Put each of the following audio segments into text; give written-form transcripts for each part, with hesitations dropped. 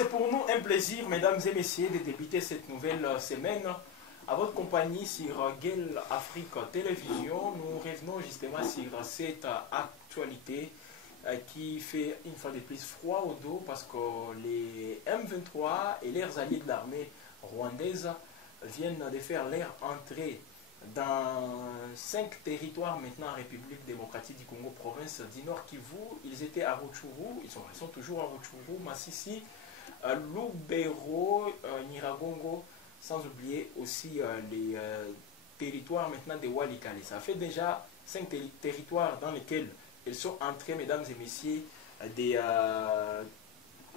c'est pour nous un plaisir, mesdames et messieurs, de débuter cette nouvelle semaine à votre compagnie sur Gale Afrique Télévision. Nous revenons justement sur cette actualité qui fait une fois de plus froid au dos parce que les M23 et leurs alliés de l'armée rwandaise viennent de faire leur entrée dans 5 territoires maintenant en République démocratique du Congo, province du Nord Kivu. Ils étaient à Rutshuru, ils sont toujours à Rutshuru, Masisi, Lubero, Nyiragongo, sans oublier aussi les territoires maintenant de Walikale. Ça fait déjà 5 territoires dans lesquels ils sont entrés, mesdames et messieurs, de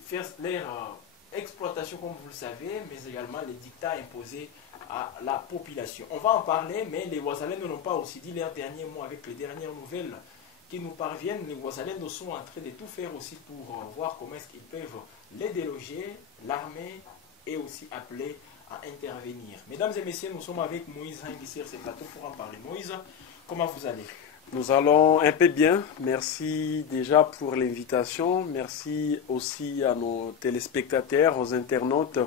faire leur exploitation, comme vous le savez, mais également les dictats imposés à la population. On va en parler, mais les Ouazalendo n'ont pas aussi dit leurs derniers mots avec les dernières nouvelles qui nous parviennent. Les Ouazalendo sont en train de tout faire aussi pour voir comment est-ce qu'ils peuvent les déloger, l'armée est aussi appelée à intervenir. Mesdames et messieurs, nous sommes avec Moïse Hangi sur ce plateau pour en parler. Moïse, comment vous allez? Nous allons un peu bien. Merci déjà pour l'invitation. Merci aussi à nos téléspectateurs, aux internautes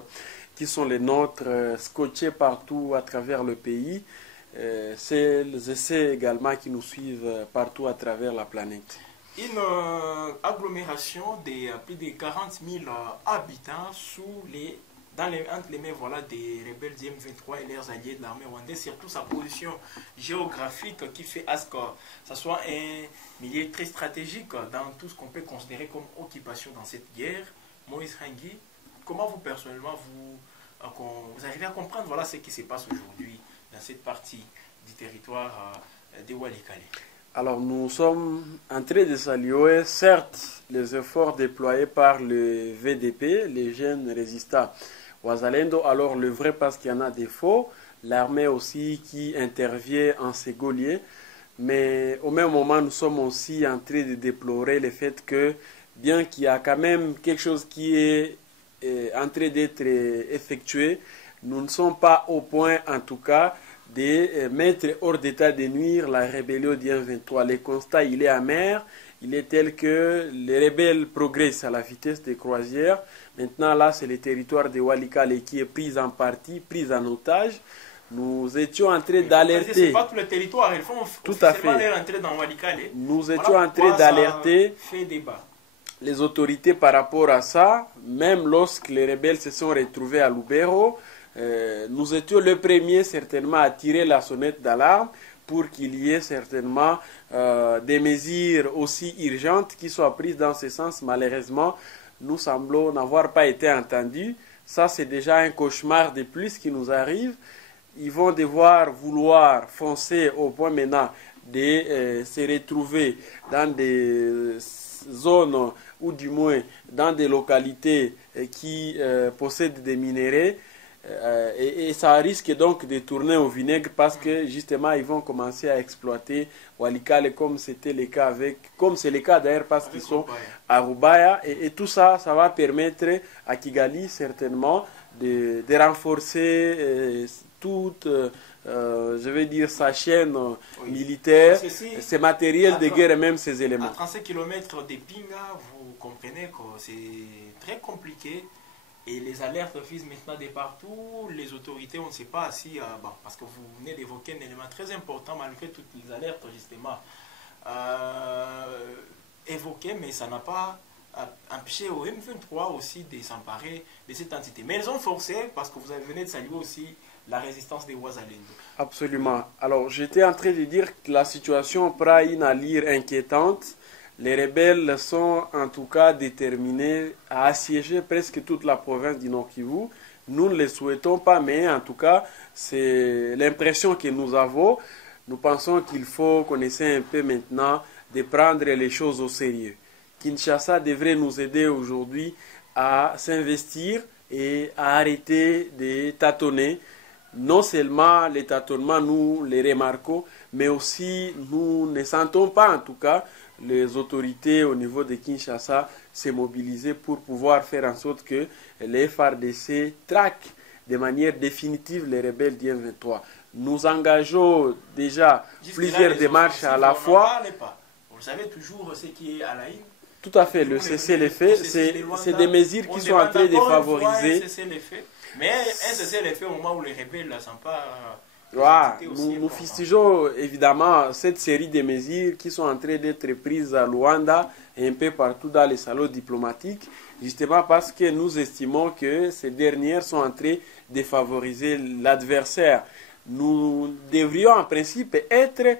qui sont les nôtres, scotchés partout à travers le pays. Celles et ceux également qui nous suivent partout à travers la planète. Une agglomération de plus de 40 000 habitants entre les mains voilà, des rebelles du M23 et leurs alliés de l'armée rwandaise, surtout sa position géographique qui fait à ce que ça soit un milieu très stratégique dans tout ce qu'on peut considérer comme occupation dans cette guerre. Moïse Hangi, comment vous personnellement vous arrivez à comprendre voilà, ce qui se passe aujourd'hui dans cette partie du territoire de Walikale? Alors nous sommes en train de saluer certes les efforts déployés par le VDP, les jeunes résistants Ouazalendo, alors le vrai parce qu'il y en a des faux, l'armée aussi qui intervient en ségolier, mais au même moment nous sommes aussi en train de déplorer le fait que bien qu'il y a quand même quelque chose qui est en train d'être effectué, nous ne sommes pas au point en tout cas de mettre hors d'état de nuire la rébellion du M23. Le constat, il est amer, il est tel que les rebelles progressent à la vitesse de croisière. Maintenant, là, c'est le territoire de Walikale qui est pris en partie, pris en otage. Nous étions en train d'alerter. C'est pas tout le territoire, ils font tout à fait. Leur entrée dans Walikale. Nous étions en train d'alerter les autorités par rapport à ça, même lorsque les rebelles se sont retrouvés à Lubero. Nous étions les premiers certainement à tirer la sonnette d'alarme pour qu'il y ait certainement des mesures aussi urgentes qui soient prises dans ce sens. Malheureusement, nous semblons n'avoir pas été entendus. Ça, c'est déjà un cauchemar de plus qui nous arrive. Ils vont vouloir foncer au point maintenant de se retrouver dans des zones ou du moins dans des localités qui possèdent des minéraux. Et ça risque donc de tourner au vinaigre parce que justement ils vont commencer à exploiter Walikale comme c'était le cas comme c'est le cas d'ailleurs parce qu'ils sont à Rubaya et tout ça, ça va permettre à Kigali certainement de renforcer toute, je vais dire, sa chaîne militaire, ses matériels de guerre et même ses éléments. À 35 km de Pinga, vous comprenez que c'est très compliqué. Et les alertes visent maintenant de partout. Les autorités, on ne sait pas si... parce que vous venez d'évoquer un élément très important, malgré toutes les alertes, justement, évoquées, mais ça n'a pas empêché au M23 aussi de s'emparer de cette entité. Mais elles ont forcé, parce que vous venez de saluer aussi la résistance des Ouazalendo. Absolument. Alors, j'étais en train de dire que la situation prend une allure inquiétante. Les rebelles sont en tout cas déterminés à assiéger presque toute la province du Nord Kivu. Nous ne le souhaitons pas, mais en tout cas, c'est l'impression que nous avons. Nous pensons qu'il faut qu'on essaie un peu maintenant de prendre les choses au sérieux. Kinshasa devrait nous aider aujourd'hui à s'investir et à arrêter de tâtonner. Non seulement les tâtonnements, nous les remarquons, mais aussi nous ne sentons pas en tout cas les autorités au niveau de Kinshasa se mobiliser pour pouvoir faire en sorte que les FARDC traquent de manière définitive les rebelles du M23. Nous engageons déjà plusieurs démarches à la fois. Vous savez toujours ce qui est à la ligne. Tout à fait, le cessez-le-feu, c'est des mesures qui sont en train de favoriser. Mais un cessez-le-feu au moment où les rebelles ne sont pas... Nous fustigeons évidemment cette série de mesures qui sont en train d'être prises à Luanda et un peu partout dans les salons diplomatiques, justement parce que nous estimons que ces dernières sont en train de favoriser l'adversaire. Nous devrions en principe être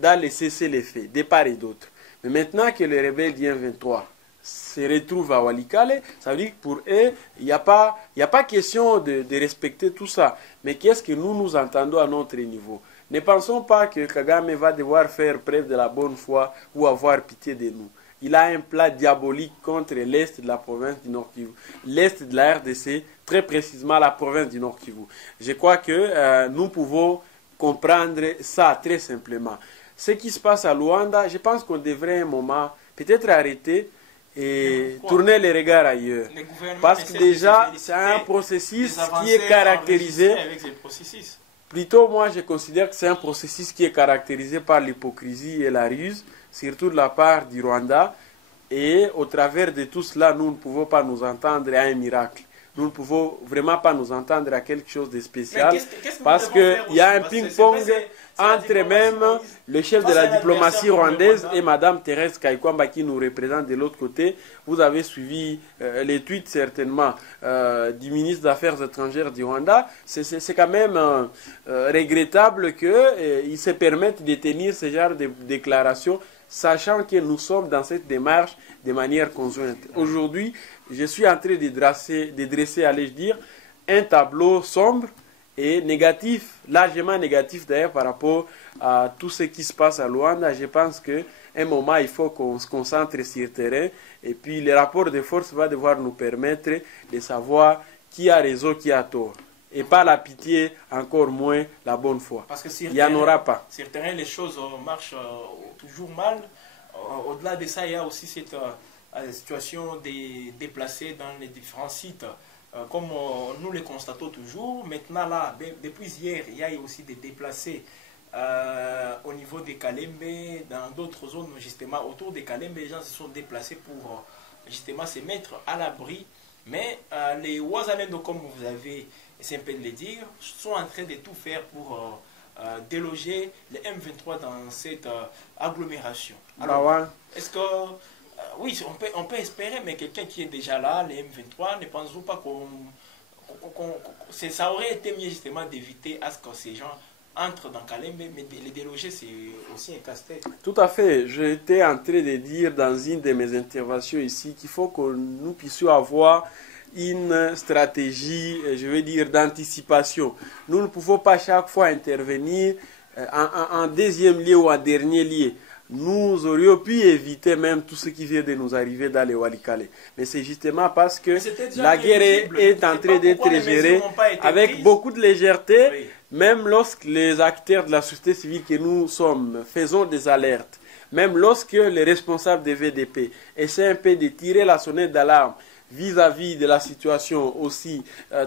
dans les cessez-le-feu, de part et d'autre. Mais maintenant que les rebelles du M23 se retrouvent à Walikale, ça veut dire que pour eux, il n'y a pas question de respecter tout ça. Mais qu'est-ce que nous entendons à notre niveau? Ne pensons pas que Kagame va devoir faire preuve de la bonne foi ou avoir pitié de nous. Il a un plat diabolique contre l'Est de la province du Nord Kivu, l'Est de la RDC, très précisément la province du Nord Kivu. Je crois que nous pouvons comprendre ça très simplement. Ce qui se passe à Luanda, je pense qu'on devrait un moment peut-être arrêter et tourner les regards ailleurs. Parce que déjà, c'est un processus qui est caractérisé. Plutôt, moi, je considère que c'est un processus qui est caractérisé par l'hypocrisie et la ruse, surtout de la part du Rwanda. Et au travers de tout cela, nous ne pouvons pas nous entendre à un miracle. Nous ne pouvons vraiment pas nous entendre à quelque chose de spécial. Parce qu'il y a un ping-pong entre même le chef de la diplomatie rwandaise et Mme Thérèse Kaikwamba qui nous représente de l'autre côté. Vous avez suivi les tweets certainement du ministre des Affaires étrangères du Rwanda. C'est quand même regrettable qu'ils se permettent de tenir ce genre de déclarations, sachant que nous sommes dans cette démarche de manière conjointe. Aujourd'hui, je suis en train de dresser, allais-je dire, un tableau sombre et négatif, largement négatif d'ailleurs par rapport à tout ce qui se passe à Luanda. Je pense qu'à un moment, il faut qu'on se concentre sur le terrain et puis le rapport de force va devoir nous permettre de savoir qui a raison, qui a tort. Et pas la pitié, encore moins la bonne foi. Parce que il n'y en aura pas. Sur le terrain, les choses marchent toujours mal. Au-delà de ça, il y a aussi cette situation des déplacés dans les différents sites. Comme nous le constatons toujours, maintenant là, depuis hier, il y a aussi des déplacés au niveau des Kalembe, dans d'autres zones, justement, autour des Kalembe, les gens se sont déplacés pour justement se mettre à l'abri. Mais les Wazalendo, comme vous avez essayé un peu de le dire, sont en train de tout faire pour déloger les M23 dans cette agglomération. Alors, est-ce que oui, on peut espérer, mais quelqu'un qui est déjà là, les M23, ne pensez-vous pas ça aurait été mieux justement d'éviter à ce que ces gens entrent dans Kalembe, mais les déloger, c'est aussi un casse-tête. Tout à fait. J'étais en train de dire dans une de mes interventions ici qu'il faut que nous puissions avoir une stratégie, je veux dire, d'anticipation. Nous ne pouvons pas chaque fois intervenir en deuxième lieu ou en dernier lieu. Nous aurions pu éviter même tout ce qui vient de nous arriver dans les Walikale. Mais c'est justement parce que la guerre est en train d'être gérée avec beaucoup de légèreté, oui. Même lorsque les acteurs de la société civile que nous sommes faisons des alertes, même lorsque les responsables des VDP essaient un peu de tirer la sonnette d'alarme vis-à-vis de la situation aussi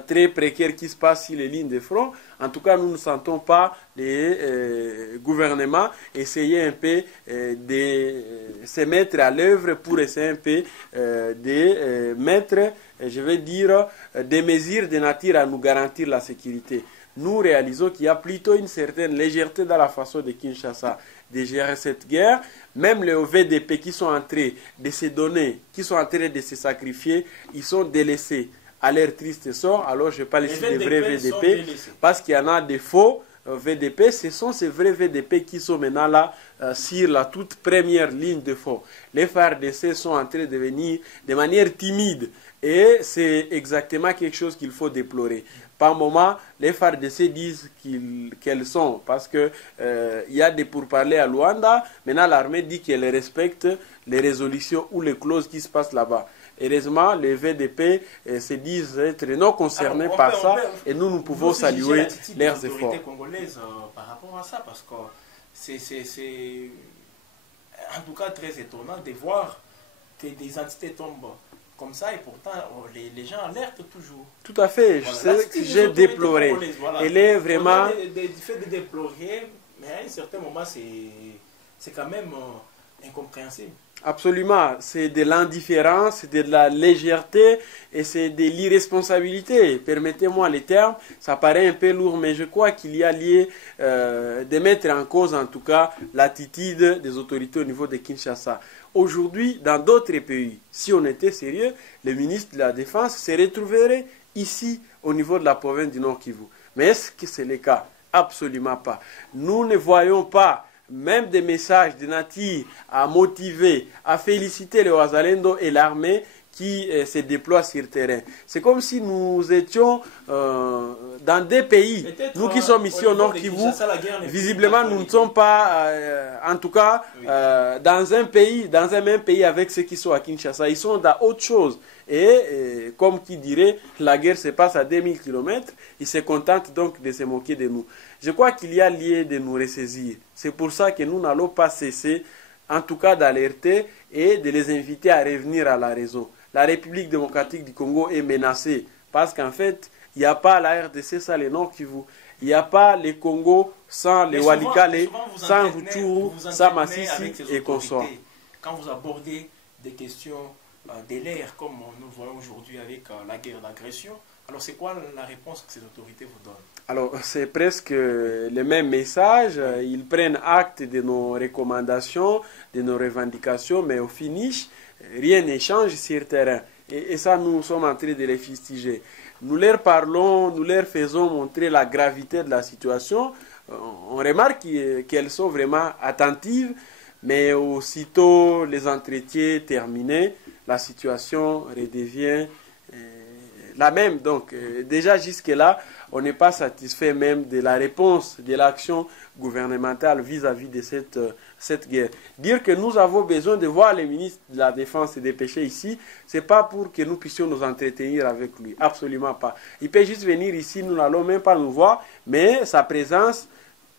très précaire qui se passe sur les lignes de front. En tout cas, nous ne sentons pas les gouvernements essayer un peu de se mettre à l'œuvre pour essayer un peu de mettre, je vais dire, des mesures de nature à nous garantir la sécurité. Nous réalisons qu'il y a plutôt une certaine légèreté dans la façon de Kinshasa de gérer cette guerre. Même les VDP qui sont en train de se donner, qui sont en train de se sacrifier, ils sont délaissés à leur triste sort. Alors je parle ici des vrais VDP, parce qu'il y en a des faux VDP. Ce sont ces vrais VDP qui sont maintenant là sur la toute première ligne de front. Les FARDC sont en train de venir de manière timide et c'est exactement quelque chose qu'il faut déplorer. Par moment, les FARDC disent qu'elles sont, parce qu'il y a des pourparlers à Luanda. Maintenant, l'armée dit qu'elle respecte les résolutions ou les clauses qui se passent là-bas. Heureusement, les VDP se disent être non concernés par ça, et nous pouvons saluer leurs efforts. L'autorité congolaise par rapport à ça, parce que c'est en tout cas très étonnant de voir que des entités tombent comme ça, et pourtant les gens alertent toujours. Tout à fait, voilà. J'ai déploré. Voilà. Elle est vraiment... Du fait de déplorer, mais à un certain moment, c'est quand même incompréhensible. Absolument, c'est de l'indifférence, c'est de la légèreté et c'est de l'irresponsabilité. Permettez-moi les termes, ça paraît un peu lourd, mais je crois qu'il y a lieu de mettre en cause en tout cas l'attitude des autorités au niveau de Kinshasa. Aujourd'hui, dans d'autres pays, si on était sérieux, le ministre de la Défense se retrouverait ici au niveau de la province du Nord Kivu. Mais est-ce que c'est le cas? Absolument pas. Nous ne voyons pas même des messages de nature à motiver, à féliciter les Wazalendo et l'armée qui se déploie sur le terrain. C'est comme si nous étions dans des pays, nous qui sommes ici au Nord Kivu, visiblement nous ne sommes pas, en tout cas, dans un même pays avec ceux qui sont à Kinshasa. Ils sont dans autre chose. Et comme qui dirait, la guerre se passe à 2000 km, ils se contentent donc de se moquer de nous. Je crois qu'il y a lieu de nous ressaisir. C'est pour ça que nous n'allons pas cesser, en tout cas d'alerter et de les inviter à revenir à la raison. La République démocratique du Congo est menacée parce qu'en fait, il n'y a pas la RDC sans le Nord Kivu. Il n'y a pas le Congo sans les Walikale, sans Rutshuru, sans Massissi et consorts. Quand vous abordez des questions de l'air, comme nous voyons aujourd'hui avec la guerre d'agression, alors c'est quoi la réponse que ces autorités vous donnent? Alors c'est presque le même message, ils prennent acte de nos recommandations, de nos revendications, mais au finish, rien ne change sur le terrain. Et ça, nous sommes en train de les fustiger. Nous leur parlons, nous leur faisons montrer la gravité de la situation. On remarque qu'elles sont vraiment attentives, mais aussitôt les entretiens terminés, la situation redevient la même. Donc, déjà jusque-là, on n'est pas satisfait même de la réponse, de l'action gouvernementale vis-à-vis de cette guerre. Dire que nous avons besoin de voir le ministre de la Défense et des Péchés ici, ce n'est pas pour que nous puissions nous entretenir avec lui. Absolument pas. Il peut juste venir ici, nous n'allons même pas nous voir, mais sa présence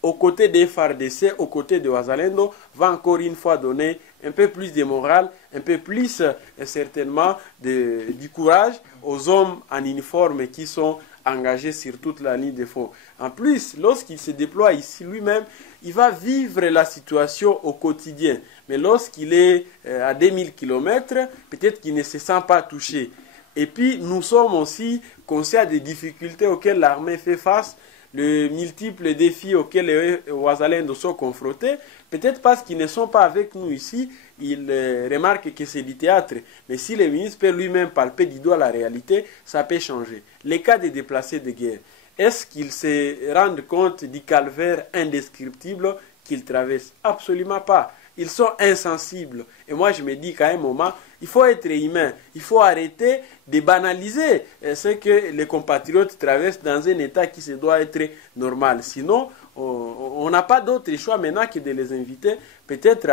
aux côtés des FARDC, aux côtés de Wazalendo, va encore une fois donner un peu plus de morale, un peu plus certainement du courage aux hommes en uniforme qui sont engagés sur toute la ligne de front. En plus, lorsqu'il se déploie ici lui-même, il va vivre la situation au quotidien. Mais lorsqu'il est à 2000 km, peut-être qu'il ne se sent pas touché. Et puis, nous sommes aussi conscients des difficultés auxquelles l'armée fait face, les multiples défis auxquels les Wazalendo sont confrontés, peut-être parce qu'ils ne sont pas avec nous ici, ils remarquent que c'est du théâtre. Mais si le ministre peut lui-même palper du doigt la réalité, ça peut changer. Les cas des déplacés de guerre, est-ce qu'ils se rendent compte du calvaire indescriptible qu'ils traversent? Absolument pas. Ils sont insensibles. Et moi, je me dis qu'à un moment, il faut être humain. Il faut arrêter de banaliser ce que les compatriotes traversent dans un état qui se doit être normal. Sinon, on n'a pas d'autre choix maintenant que de les inviter peut-être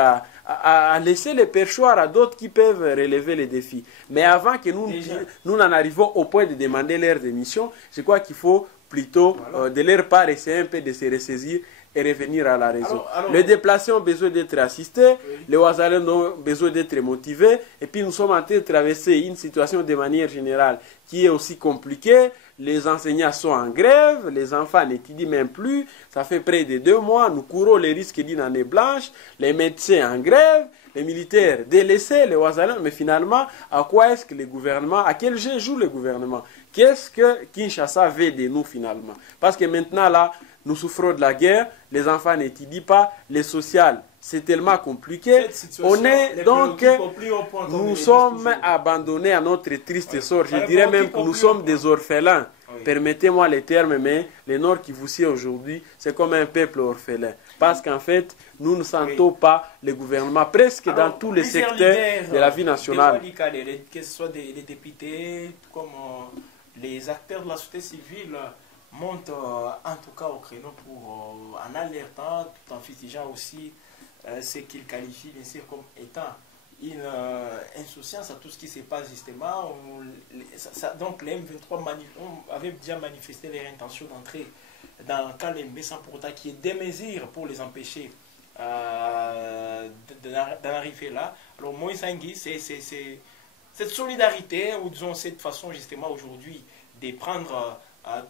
à laisser les perchoirs à d'autres qui peuvent relever les défis. Mais avant que nous n'en arrivions au point de demander leur démission, je crois qu'il faut plutôt de leur part essayer un peu de se ressaisir et revenir à la raison. Les déplacés ont besoin d'être assistés, les Wazalendo ont besoin d'être motivés, et puis nous sommes en train de traverser une situation de manière générale qui est aussi compliquée. Les enseignants sont en grève, les enfants n'étudient même plus, ça fait près de 2 mois, nous courons les risques d'une année blanche, les médecins en grève, les militaires délaissés, les Wazalendo, mais finalement, à quoi est-ce que le gouvernement, à quel jeu joue le gouvernement? Qu'est-ce que Kinshasa veut de nous finalement? Parce que maintenant là, nous souffrons de la guerre, les enfants n'étudient pas, les sociales, c'est tellement compliqué. On est donc, nous sommes abandonnés à notre triste sort. Je dirais même que nous sommes des orphelins. Permettez-moi les termes, mais le Nord qui vous suit aujourd'hui, c'est comme un peuple orphelin. Parce qu'en fait, nous ne sentons pas le gouvernement presque dans tous les secteurs de la vie nationale. Que ce soit des députés, comme les acteurs de la société civile, montent en tout cas au créneau pour, en alertant, tout en fustigeant aussi ce qu'ils qualifient bien sûr comme étant une insouciance à tout ce qui se passe justement. Donc les M23 avaient déjà manifesté leur intention d'entrer dans Kalembe sans pour autant qu'il y ait des mesures pour les empêcher d'en arriver là. Alors Moïse Sangui, c'est cette solidarité, ou disons cette façon justement aujourd'hui de prendre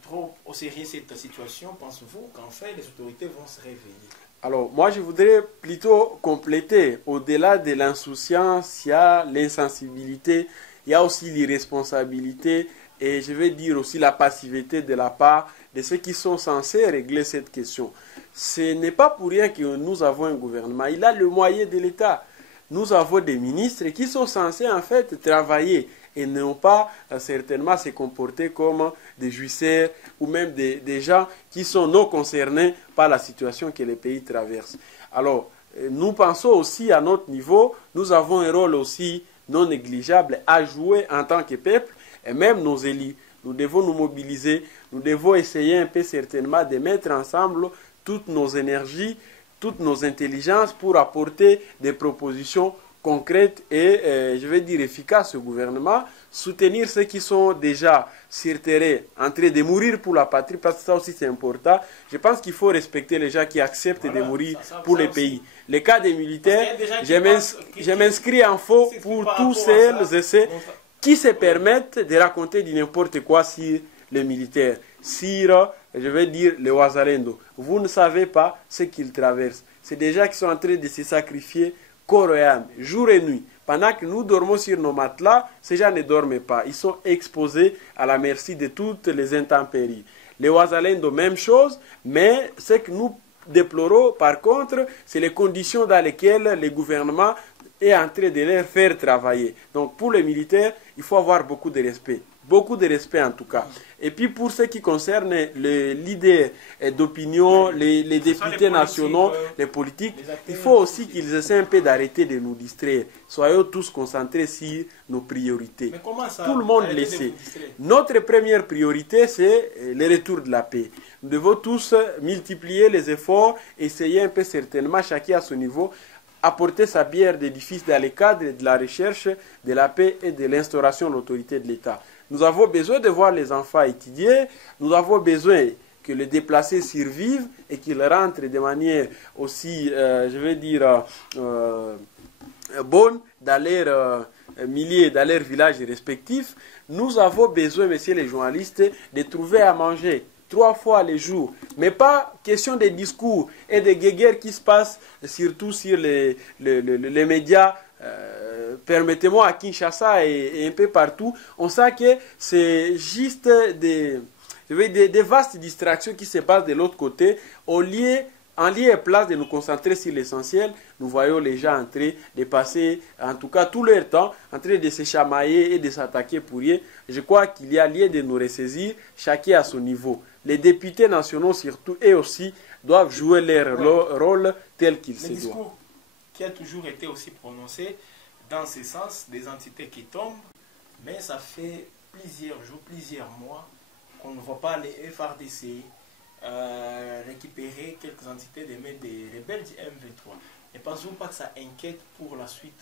trop au sérieux cette situation, pensez-vous qu'en fait les autorités vont se réveiller? Alors, moi, je voudrais plutôt compléter. Au-delà de l'insouciance, il y a l'insensibilité, il y a aussi l'irresponsabilité et je vais dire aussi la passivité de la part de ceux qui sont censés régler cette question. Ce n'est pas pour rien que nous avons un gouvernement. Il a le moyen de l'État. Nous avons des ministres qui sont censés en fait travailler et n'ont pas certainement se comporter comme des jouisseurs ou même des gens qui sont non concernés par la situation que les pays traversent. Alors, nous pensons aussi à notre niveau, nous avons un rôle aussi non négligeable à jouer en tant que peuple et même nos élus. Nous devons nous mobiliser, nous devons essayer un peu certainement de mettre ensemble toutes nos énergies, toutes nos intelligences pour apporter des propositions concrètes et, je vais dire, efficaces au gouvernement, soutenir ceux qui sont déjà sur terrain en train de mourir pour la patrie, parce que ça aussi c'est important. Je pense qu'il faut respecter les gens qui acceptent de mourir pour le pays. Le cas des militaires, je m'inscris en faux pour tous celles et ceux qui se permettent de raconter du n'importe quoi sur les militaires, sur, je vais dire, les Wazalendo. Vous ne savez pas ce qu'ils traversent. C'est des gens qui sont en train de se sacrifier corps et âme, jour et nuit. Pendant que nous dormons sur nos matelas, ces gens ne dorment pas. Ils sont exposés à la merci de toutes les intempéries. Les Wazalendo, même chose, mais ce que nous déplorons, par contre, c'est les conditions dans lesquelles le gouvernement est en train de les faire travailler. Donc, pour les militaires, il faut avoir beaucoup de respect. Beaucoup de respect en tout cas. Et puis pour ce qui concerne les leaders d'opinion, les députés nationaux, les politiques, il faut aussi qu'ils essaient un peu d'arrêter de nous distraire. Soyons tous concentrés sur nos priorités. Mais comment ça, tout le monde le sait. Notre première priorité, c'est le retour de la paix. Nous devons tous multiplier les efforts, essayer un peu certainement, chacun à son niveau, apporter sa pierre d'édifice dans le cadre de la recherche de la paix et de l'instauration de l'autorité de l'État. Nous avons besoin de voir les enfants étudier, nous avons besoin que les déplacés survivent et qu'ils rentrent de manière aussi, je vais dire, bonne dans leurs milliers, dans leurs villages respectifs. Nous avons besoin, messieurs les journalistes, de trouver à manger 3 fois le jour, mais pas question des discours et des guéguerres qui se passent surtout sur les médias. Permettez-moi à Kinshasa et un peu partout, on sait que c'est juste des vastes distractions qui se passent de l'autre côté. En lieu et place de nous concentrer sur l'essentiel, nous voyons les gens en train de passer, en tout cas tout leur temps, en train de se chamailler et de s'attaquer pour rien. Je crois qu'il y a lieu de nous ressaisir, chacun à son niveau. Les députés nationaux surtout, eux aussi, doivent jouer leur rôle tel qu'il se doit. Le discours qui a toujours été aussi prononcé dans ce sens, des entités qui tombent, mais ça fait plusieurs jours, plusieurs mois qu'on ne voit pas les FRDC récupérer quelques entités des rebelles du M23. Et pensez-vous pas que ça inquiète pour la suite,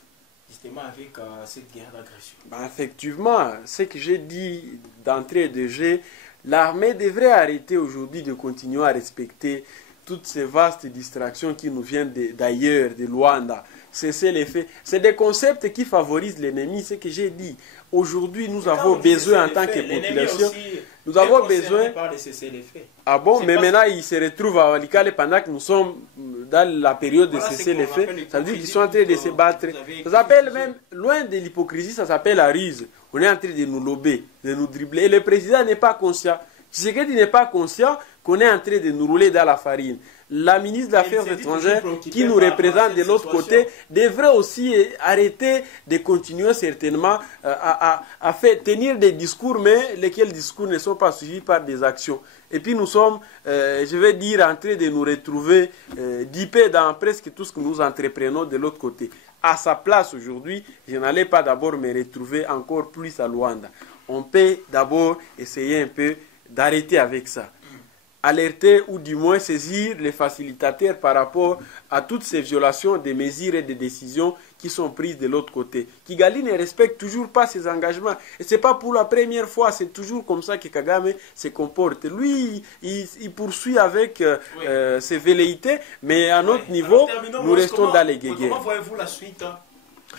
justement avec cette guerre d'agression? Effectivement, ce que j'ai dit d'entrée de jeu, l'armée devrait arrêter aujourd'hui de continuer à respecter toutes ces vastes distractions qui nous viennent d'ailleurs, de Luanda. C'est les faits. C'est des concepts qui favorisent l'ennemi, ce que j'ai dit. Aujourd'hui, nous avons besoin en tant que population. Nous avons besoin. Ah bon, mais maintenant ils se retrouvent à Walikale pendant que nous sommes dans la période de cesser les faits. Ça veut dire qu'ils sont en train de se battre. Ça s'appelle même, loin de l'hypocrisie, ça s'appelle la ruse. On est en train de nous lober, de nous dribbler. Et le président n'est pas conscient. Tshisekedi n'est pas conscient qu'on est en train de nous rouler dans la farine. La ministre des Affaires étrangères qui nous représente de l'autre côté devrait aussi arrêter de continuer certainement à faire tenir des discours, mais lesquels discours ne sont pas suivis par des actions. Et puis nous sommes, je vais dire, en train de nous retrouver dipés dans presque tout ce que nous entreprenons de l'autre côté. À sa place aujourd'hui, je n'allais pas d'abord me retrouver encore plus à Luanda. On peut d'abord essayer un peu d'arrêter avec ça. Alerter ou du moins saisir les facilitateurs par rapport à toutes ces violations des mesures et des décisions qui sont prises de l'autre côté. Kigali ne respecte toujours pas ses engagements. Et ce n'est pas pour la première fois, c'est toujours comme ça que Kagame se comporte. Lui, il poursuit avec ses velléités, mais à notre niveau, nous restons dans les guéguerres. Comment voyez-vous la suite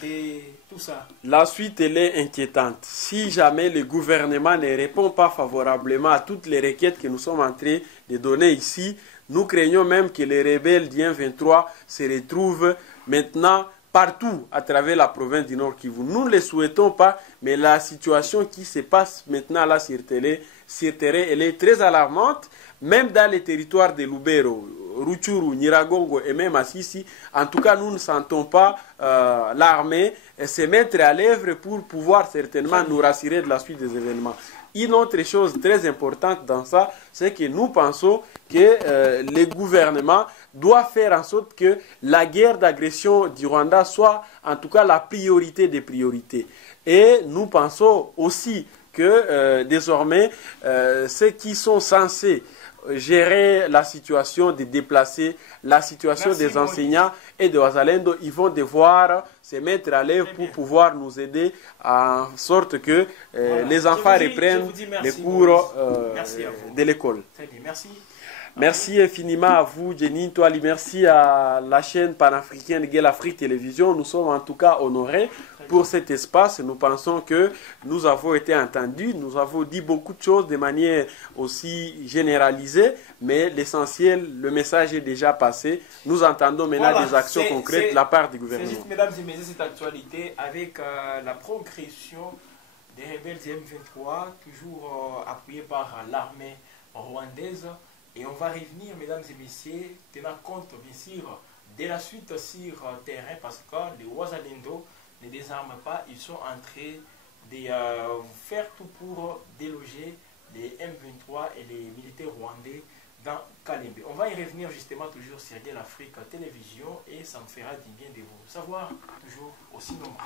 de tout ça? La suite, elle est inquiétante. Si jamais le gouvernement ne répond pas favorablement à toutes les requêtes que nous sommes en train de donner ici, Nous craignons même que les rebelles du M23 se retrouvent maintenant partout à travers la province du Nord Kivu. Nous ne le souhaitons pas, mais la situation qui se passe maintenant là sur terrain, elle est très alarmante, même dans les territoires de Lubero, Rutshuru, Nyiragongo et même Assisi. En tout cas, nous ne sentons pas l'armée se mettre à l'œuvre pour pouvoir certainement nous rassurer de la suite des événements. Une autre chose très importante dans ça, c'est que nous pensons que le gouvernement doit faire en sorte que la guerre d'agression du Rwanda soit en tout cas la priorité des priorités. Et nous pensons aussi que désormais, ceux qui sont censés gérer la situation des déplacés, la situation des enseignants et de Wazalendo, ils vont devoir se mettre à l'œuvre pour pouvoir nous aider en sorte que les enfants reprennent les cours de l'école. Très bien, merci. Merci infiniment à vous, Jenny Toali. Merci à la chaîne panafricaine Gueule Afrique Télévision. Nous sommes en tout cas honorés pour cet espace. Nous pensons que nous avons été entendus. Nous avons dit beaucoup de choses de manière aussi généralisée. Mais l'essentiel, le message est déjà passé. Nous entendons maintenant des actions concrètes de la part du gouvernement. C'est juste, mesdames et messieurs, cette actualité avec la progression des rebelles du M23, toujours appuyés par l'armée rwandaise. Et on va revenir, mesdames et messieurs, tenant compte, bien sûr, de la suite sur terrain, parce que les Wazalendo ne désarment pas, ils sont en train de faire tout pour déloger les M23 et les militaires rwandais dans Kalembe. On va y revenir justement toujours sur Gueule Afrique Télévision et ça me fera du bien de vous savoir toujours aussi nombreux.